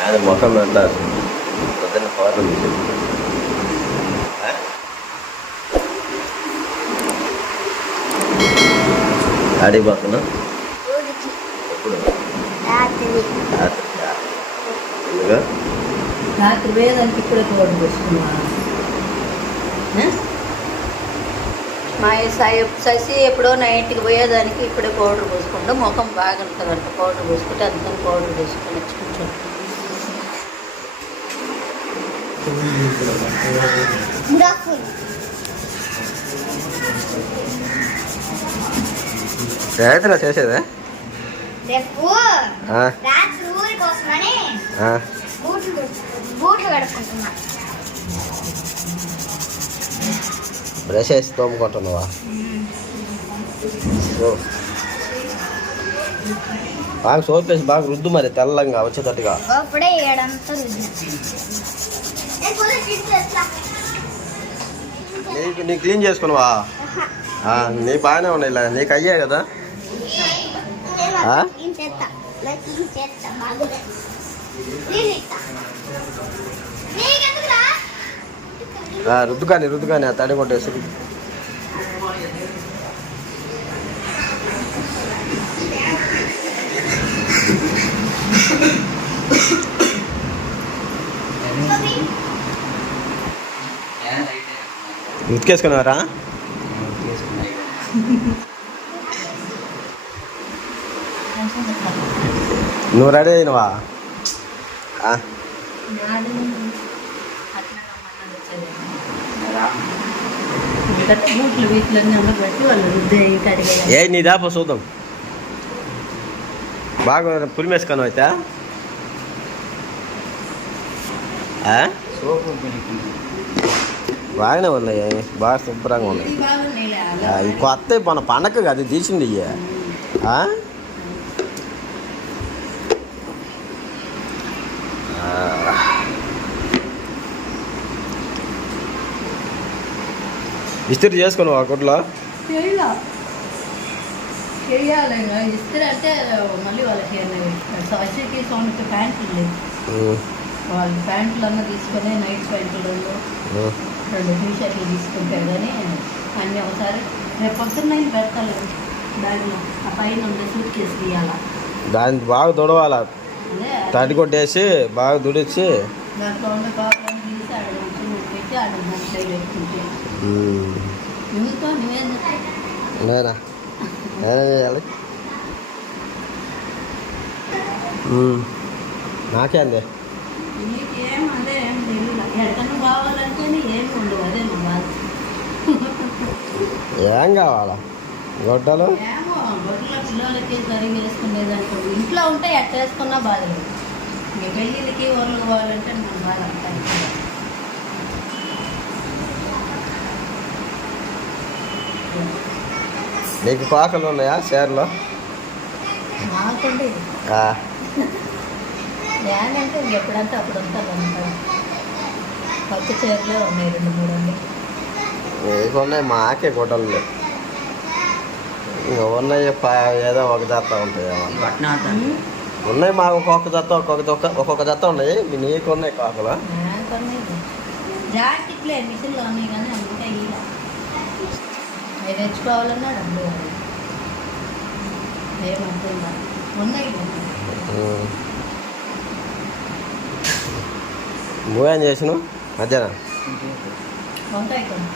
అది ముఖం పెడతారు పొద్దున్న ఫోటో ఎప్పుడు? రాత్రి. వేదానికి ఇప్పుడే మా శశి ఎప్పుడో నైట్కి పోయేదానికి ఇప్పుడే పౌడర్ పోసుకుంటాం. ముఖం బాగా ఉంటుందంట పౌడర్ పోసుకుంటే అందుకని పౌడర్ పోసుకొని వచ్చి రైతులా చేసేదే? రేపు ఆ, రాత్రి ఊరి కోసమని. బూట్లు బూట్లు కడుక్కుంటున్నా. బ్రష్ వేసి తోముకుంటున్నావా. బాగా సోప్ వేసి బాగా రుద్దు మరి తెల్లంగా వచ్చేటట్టుగా. అప్పుడే ఏడంతా రుద్దిన. నీకు నీ క్లీన్ చేసుకున్నావా? నీ బాగానే ఉన్నాయి ఇలా నీకు అయ్యా కదా? రుద్దు కానీ రుద్దు కానీ ఆ తడి కొట్టేసి. Thank you. ఉతికేసుకున్నారా? నువ్వు రెడీ అయినవా? ఏ నీ దాప చూద్దాం. బాగా పులిమేసుకొని అయితే. సోపు బాగానే ఉన్నాయి. బాగా శుభ్రంగా ఉన్నాయి. ఈ కొత్త మన పండగ అది తీసింది ఇయ్య. ఇస్త్రీ చేసుకున్నావు ఆ గుడ్లో చేయాల. చేయాలి ఇంకా. ఇస్తే అంటే మళ్ళీ వాళ్ళకి సొసైటీ సౌండ్కి ప్యాంట్లు లేవు ఉమ్, వాళ్ళు ప్యాంట్లు అన్న తీసుకొని నైట్ ప్యాంట్లు రెండు టీ షర్ట్లు తీసుకుంటే కానీ అన్నీ ఒకసారి రేపు పొద్దున్న పెడతాను బ్యాగ్లో ఆ పైన ఉండే సూట్ కేసు తీయాలా దాన్ని బాగా తుడవాల. తడి కొట్టేసి బాగా దుడిచి దాంట్లో ఉండే తీసి ఆడ పెట్టి ఆడ పెట్టుకుంటే నువ్వేం నేనా చేయాలి నాకే అండి అదే? ఎక్కడికన్నా కావాలంటే ఏమి ఉండవు అదే మా బాధ. ఏం కావాలా? గొడ్డలు? ఏమో గొడ్ల పిల్లలకి సరిగా వేసుకునేదానికి ఇంట్లో ఉంటే ఎట్ట వేసుకున్నా బాధ. లేదు ఇంక పెళ్ళిళ్ళకి ఊర్లు పోవాలంటే మన బాధ. నీకు పాకలు ఉన్నాయా షేర్లో? మాకండి నేనంటే ఎప్పుడంటే అప్పుడు ఉంటాను కొత్త చీరలే ఉన్నాయి రెండు మూడు నీకు ఉన్నాయి మాకే గొడ్డలు ఉన్నాయి ఏదో ఒక జత ఉంటాయి. ఉన్నాయి మాకు ఒక్కొక్క జత ఒక్కొక్క ఒక్కొక్క జత ఉన్నాయి. మీ నీకు ఉన్నాయి కాకులు? తెచ్చుకోవాలన్నా డబ్బులు ఏమంటుందా ఉన్నాయి. నువ్వేం చేసినావు? మధ్యాహ్నం వంకాయ కొన్ని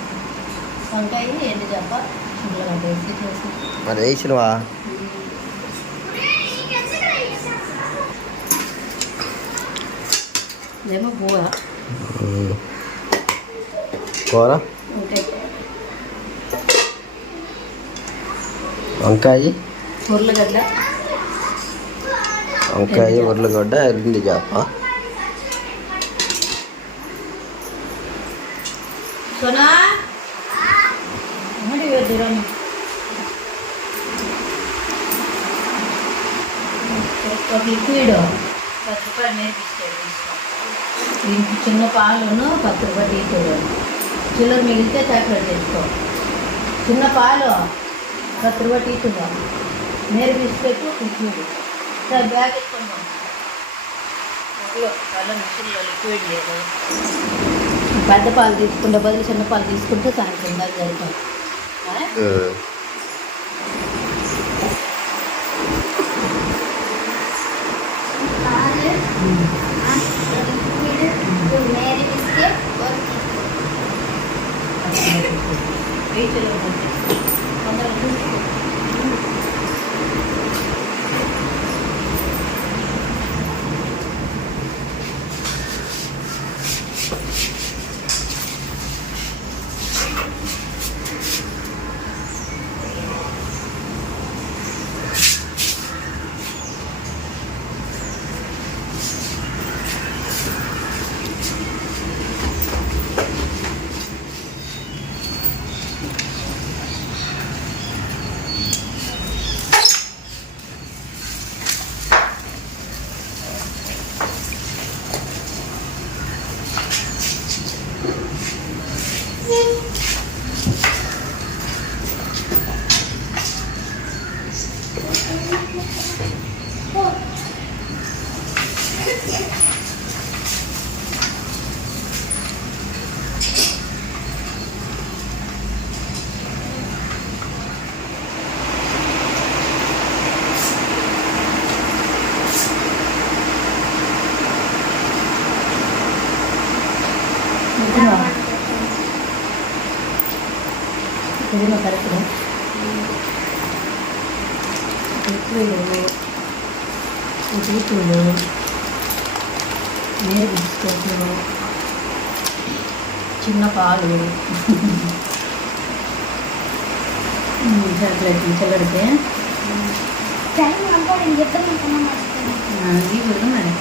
వంకాయ ఎండు చెప్ప ఉల్లగడ్డ వేసి చేసి మరి వేసినవా ఏమో బూర ఉమ్. కూర వంకాయ వంకాయ ఉర్లగడ్డ వంకాయ ఉర్లగడ్డ ఎల్లుండి చేప సోనా అమ్మడి దూరం. ఒక లిక్విడ్ పది రూపాయలు నేర్పిస్తాడు దీనికి చిన్న పాలును పది రూపాయలు తీసుకోడు. చిల్లర మిగిలితే చాక్లెట్ తెచ్చుకో చిన్న పాలు పది రూపాయలు తీసుకుందాం నేర్పిస్తూ లిక్విడ్. సార్ బ్యాగ్ ఇచ్చుకుందాం ఇగో వాళ్ళ మిషన్లో లిక్విడ్ లేదు. పెద్ద పాలు తీసుకుంటే బదులు చిన్న పాలు తీసుకుంటే సాయంత్రం దాకా సరిపోతుంది ఆ? ఉమ్. చెట్లు బూతులు నీరు బిస్కెట్లు చిన్న పాలు చాక్లెట్లు చల్లడితే అది కూడా మరి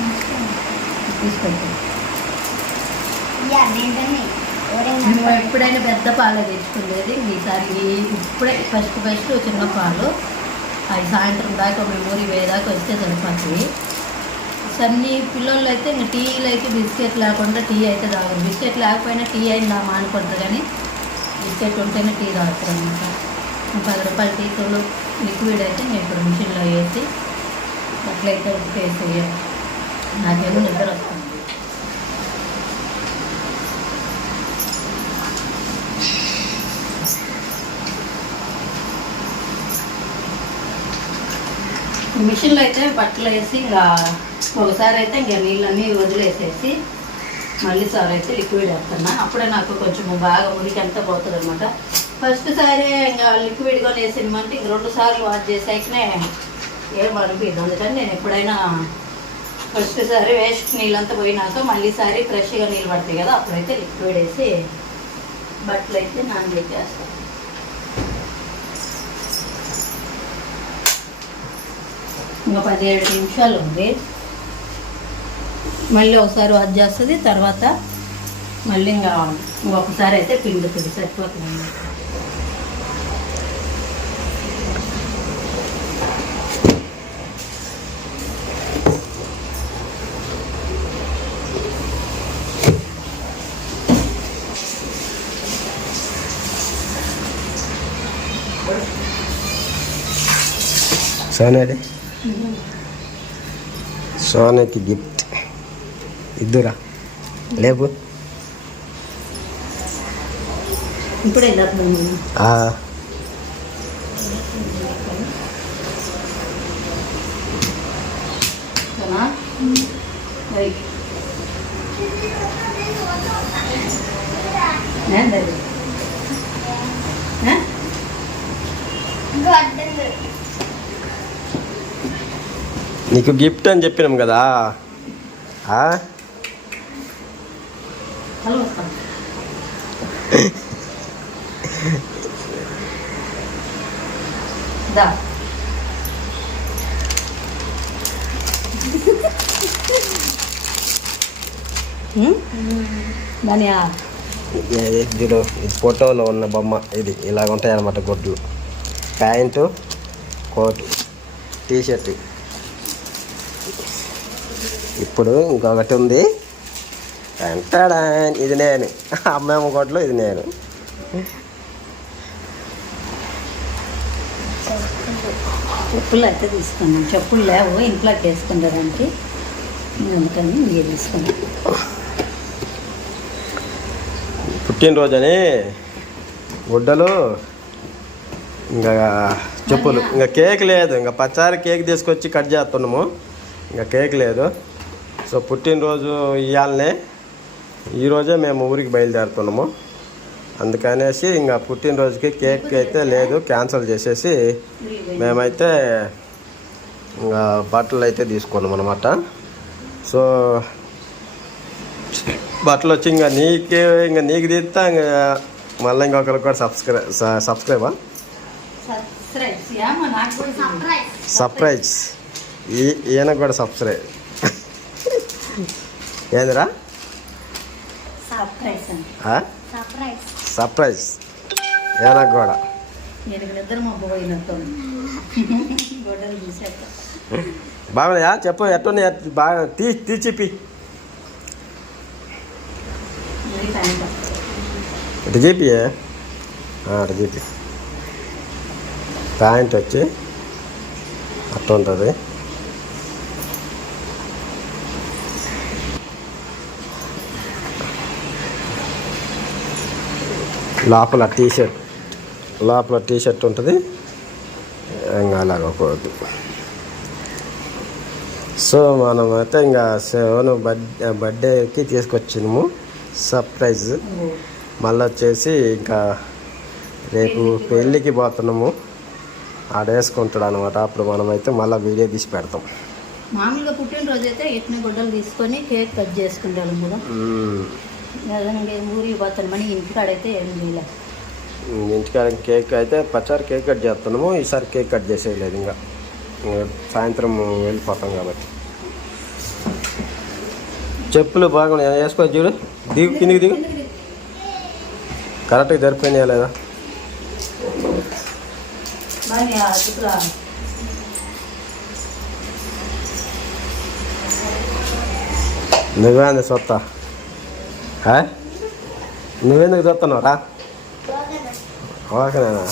ఎప్పుడైనా పెద్ద పాలు తెచ్చుకునేది ఈసారి ఇప్పుడే ఫస్ట్ ఫస్ట్ చిన్న పాలు అది సాయంత్రం దాకా మేము ఊరి వేదాకా వస్తే సరిపోతుంది సన్ని పిల్లలు అయితే ఇంకా టీలు అయితే బిస్కెట్ లేకుండా టీ అయితే తాగరు. బిస్కెట్ లేకపోయినా టీ అయినా మానుకుంటారు కానీ బిస్కెట్ ఉంటేనే టీ తాగుతారు అనమాట పది రూపాయల టీతో లిక్విడ్ అయితే నేను ఇప్పుడు మిషన్లో వేసి అట్లయితే ఉప్పేసి నాకేమో నిద్ర వస్తుంది. మిషన్లో అయితే బట్టలు వేసి ఇంకా ఒకసారి అయితే ఇంకా నీళ్ళన్నీ వదిలేసేసి మళ్ళీ సారి అయితే లిక్విడ్ వేస్తున్నా. అప్పుడే నాకు కొంచెం బాగా మురికి అంతా పోతుంది అనమాట ఫస్ట్ సారి ఇంకా లిక్విడ్గా వేసినమంటే ఇంక రెండు సార్లు వాష్ చేసాకనే ఏం అనిపించదు అందుకని నేను ఎప్పుడైనా ఫస్ట్ సారి వేస్ట్ నీళ్ళంతా పోయినాక మళ్ళీ సారి ఫ్రెష్గా నీళ్ళు పడతాయి కదా అప్పుడైతే లిక్విడ్ వేసి బట్టలు అయితే నానబెట్టేస్తాను. ఇంకా పదిహేడు నిమిషాలు ఉంది. మళ్ళీ ఒకసారి వాష్ చేస్తుంది తర్వాత మళ్ళీ ఇంకా ఇంకొకసారి అయితే పిండుతుంది సరిపోతుంది. సోనాది సోనాకి గిఫ్ట్ ఇద్దురా లేపు ఇప్పుడే నీకు గిఫ్ట్ అని చెప్పినాం కదా. దానియా దీనిలో ఫోటోలో ఉన్న బొమ్మ ఇది ఇలాగ ఉంటాయి అన్నమాట గుడ్లు. ప్యాంటు కోటు టీ షర్ట్ ఇప్పుడు ఇంకొకటి ఉంది. అంటాడా ఇది నేను. అమ్మేమ్మ కోట్లో ఇది నేను. చెప్పులు అయితే తీసుకున్నాం చెప్పులు లేవు. ఇంట్లోకి వేసుకునేదానికి అందుకని మీరు తీసుకోండి పుట్టినరోజని గుడ్డలు ఇంకా చెప్పులు. ఇంకా కేక్ లేదు. ఇంకా పచ్చారి కేక్ తీసుకొచ్చి కట్ చేస్తున్నాము. ఇంకా కేక్ లేదు. సో పుట్టినరోజు ఇవ్వాలనే ఈరోజే మేము ఊరికి బయలుదేరుతున్నాము. అందుకనేసి ఇంకా పుట్టినరోజుకి కేక్ అయితే లేదు క్యాన్సిల్ చేసేసి మేమైతే ఇంకా బట్టలు అయితే తీసుకున్నాం అనమాట సో బట్టలు వచ్చి ఇంకా నీకే ఇంకా నీకు తీస్తా ఇంకా మళ్ళీ ఇంకొకరికి కూడా సబ్స్క్రైబ్? సబ్స్క్రైబా. సర్ప్రైజ్ ఈయనకు కూడా సబ్స్క్రైబ్ ఏందిరా సర్ప్రైజ్ అని ఆ? సర్ప్రైజ్ సర్ప్రైజ్ ఈయనకు కూడా నేను నిద్ర మబ్బు పోయినట్టు గొడ్డలు చూసాక బాగున్నాయా? చెప్పు ఎట్టున్నాయా బాగా తీ తీచిపి ఇటు చెప్పి అటు చెప్పి ప్యాంట్ వచ్చి అట్ట ఉంటుంది లోపల టీ షర్ట్ లోపల టీ షర్ట్ ఉంటుంది. ఇంకా అలాగ ఒకటి సో మనమైతే ఇంకా సెవెన్ బర్త్డే బర్త్డేకి తీసుకొచ్చినాము. సర్ప్రైజ్. మళ్ళీ వచ్చేసి ఇంకా రేపు పెళ్ళికి పోతున్నాము. ఆడ వేసుకుంటాడు అనమాట అప్పుడు మనమైతే మళ్ళీ వీడియో తీసి పెడతాం. మామూలుగా పుట్టినరోజు అయితే ఎట్టిన గుడ్డలు తీసుకొని కేక్ కట్ చేసుకుంటాను కూడా. ఊరికి ఇంటికాడైతే ఏం ఇంటికాడ కేక్ అయితే పచ్చారి కేక్ కట్ చేస్తున్నాము ఈసారి కేక్ కట్ చేసేయలేదు ఇంకా. సాయంత్రం వెళ్ళిపోతాం కాబట్టి. చెప్పులు బాగున్నాయి వేసుకో చూడు. దిగు కిందికి దిగు. కరెక్ట్గా జరిపోయినాయా లేదా? చెప్పులా నువ్వేంది సొత్త? నువ్వెందుకు చూస్తున్నావు రా ఓకేనా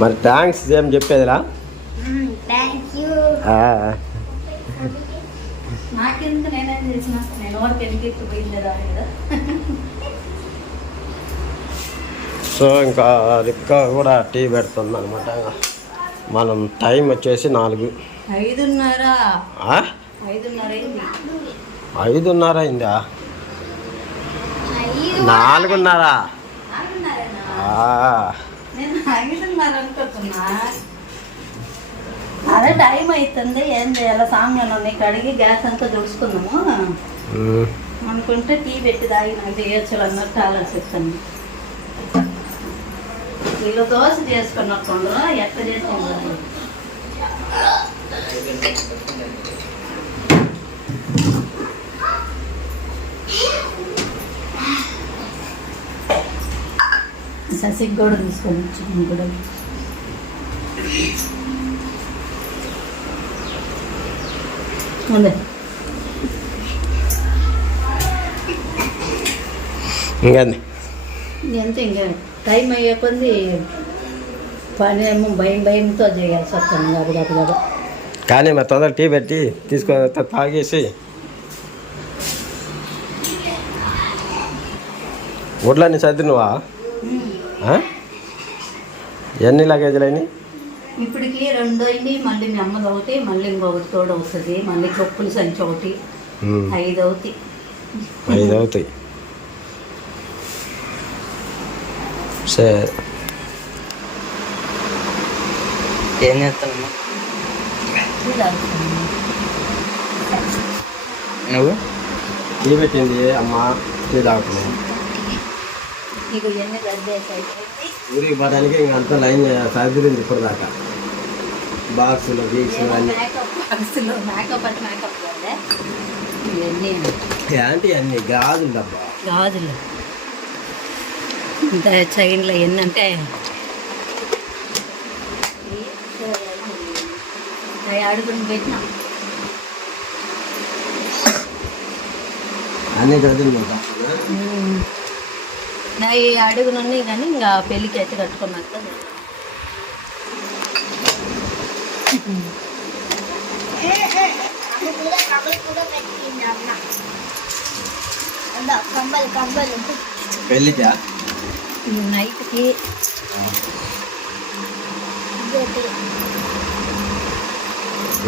మరి థ్యాంక్స్ ఏం చెప్పేదిరా? Thank you. నాకెందుకు నేనేం చేసిన నేను ఎవరికి ఎన్నికెట్టు పోయిందా కదా. సో ఇంకా రిక్క కూడా టీ పెడుతుంది అనమాట మనం టైం వచ్చేసి నాలుగు. ఐదున్నర. అయింది. నాలుగున్నర నాలుగున్నరేనా ఆ. నేను ఐదున్నర అనుకుంటున్నా అదే టైం అవుతుంది ఏం చేయాలి? సామ్యాలు ఉన్నాయి కడిగి గ్యాస్ అంతా దుడుచుకున్నాము ఉమ్. అనుకుంటే టీ పెట్టి తాగి నాకు చేయొచ్చు అన్నట్టు ఆలోచిస్తాను. వీళ్ళు దోశ చేసుకున్నప్పుడు ఎట్లా చేసుకుంటారు? ససికి కూడా తీసుకొని వచ్చి కూడా. ఇంకేంది ఎంత ఇంకా టైం అయ్యే కొద్ది పని ఏమో భయం భయంతో చేయాల్సి వస్తుంది గబ గబ కానీ మరి తొందర టీ పెట్టి తీసుకొని తాగేసి. గుడ్లన్నీ సర్దినవా ఆ? ఎన్ని లగేజీలు అయినాయి? ఇప్పటికి రెండు అయింది మళ్ళీ మీ అమ్మది ఒకటి మళ్ళీ ఇంకొకటి తోడు అవుతుంది. మళ్ళీ కప్పులు సంచి ఒకటి. ఐదు అవుతాయి. ఐదు అవుతాయి. సరే. ఏం చేస్తానమ్మా. నువ్వు? టీ పెట్టింది అమ్మ. టీ తాగుతున్నాం నీకు ఇవన్నీ రద్దేశాయి ఊరికి పోవడానికి ఇంక అంతా లైన్ సర్దిరింది ఇప్పుడు దాకా బాక్సులు గీక్సులు అన్నీ మేకప్ బాక్స్లో మేకప్ అంటే మేకప్ కాదే ఇవన్నీ ఏంటి అన్ని గాజులు డబ్బా గాజులు ఇంత చైన్లు అవన్నీ అంటే ఈ అవి అడుగుని పెట్టినా అన్ని గదులు నా ఈ అడుగులు ఉన్నాయి కానీ ఇంకా పెళ్ళికి? అయితే కట్టుకున్నాక పెళ్ళికా నైట్కి.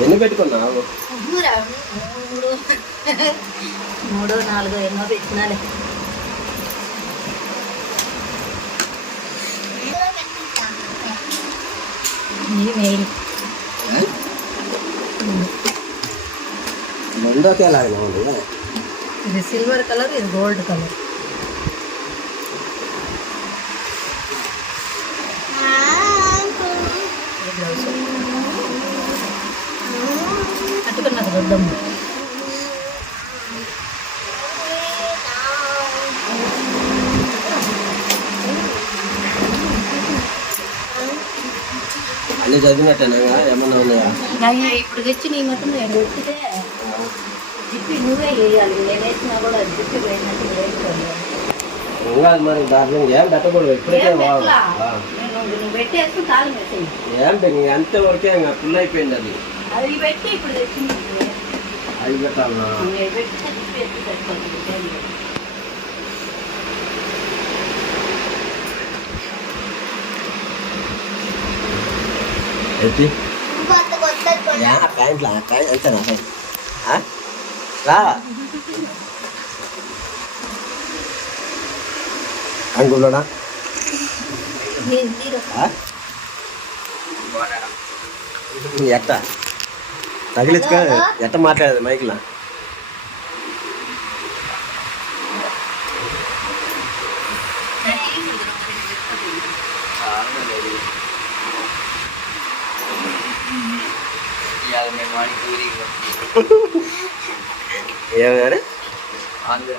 ఎన్ని పెట్టుకున్నావు? మూడో. నాలుగో ఎన్నో పెట్టినాలే కూడా పెట్టిందా ఇది మెయిన్ రెండోకే లాగినా ఉంది ఇది సిల్వర్ కలర్ ఇది గోల్డ్ అన్ని చదివినట్టేనా ఏమన్నా ఉన్నాయా? ఇప్పుడు తెచ్చి నీ మతం నేను కొట్టితే జిప్పి నువ్వే వేయాలి నేను వేసినా కూడా అది జిప్పి వేసుకోవాలి ఇంకా మరి దాంట్లో ఏం పెట్టకూడదు. ఇప్పటికే ఏం బాగు పెట్టలా? ఆ. నేను నువ్వు పెట్టేసి తాళం వేసేయి ఏం పె- ఇంక అంతవరకే ఇంకా ఫుల్ అయిపోయింది అది? అది పెట్టి ఇప్పుడు తెచ్చింది అది పెట్టాలన్నా నేను పెట్టితే జిప్పి ఎత్తి పెట్టుకోవాలి ఎత్తి కొత్త కొత్త యా ప్యాంట్లా ప్యాంట్ అంతేనా ప్యాంట్ ఆ? రా అంగులోనా నేను తీరు ఎట్ట తగిలించుకో ఎట్ట మాట్లాడేది మైక్లా ఇవాళ మేము వాడికి ఊరికి ఏమన్నా ఆంధ్ర